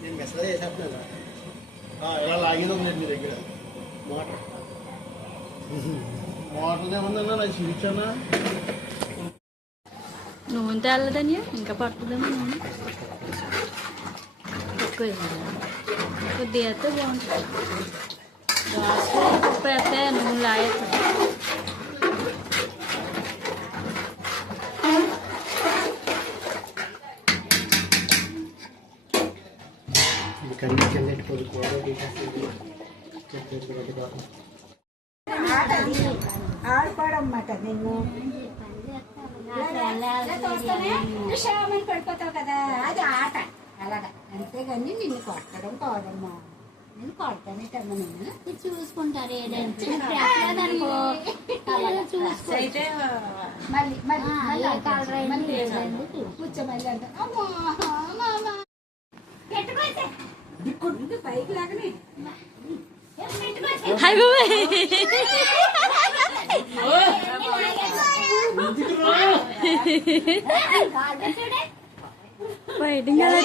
నేను మెసేజ్ చేసేస్తున్నాను ఇలా లాగేది ఉంది మీ దగ్గర మోటార్ మోటార్ ఏమన్నా నాకు చూపించానా నూనె తెల్లదని ఇంకా పడుతుందేమో నూనె ఎక్కువ కొద్దిగా అయితే బాగుంటుంది ఉప్పు వేస్తే నూనె లాగేస్తుంది ఆడుకోవడమాట నిన్ను క్షేమని పడిపోతావు కదా అది ఆట అలాగా అంతేగాని నిన్ను కొట్టడం కాదమ్మా నేను కొడతానేటమ్మా నేను చూసుకుంటారు ఏదైనా మళ్ళీ కూర్చో మళ్ళీ అంట పైకి లాగని హాయ్ బాబాయ్ ఫైటింగ్ అలా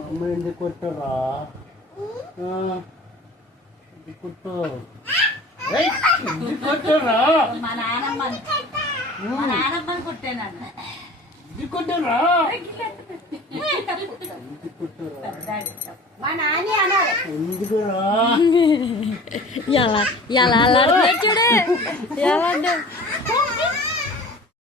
అమ్మ ఎందుకు కొట్టారా కొట్టారా మా నాన్నమ్మని కొట్టానన్న కొట్టారా మా నాని అన్నారు ఎందుకురా ఎలా ఎలా చూడే ఎలా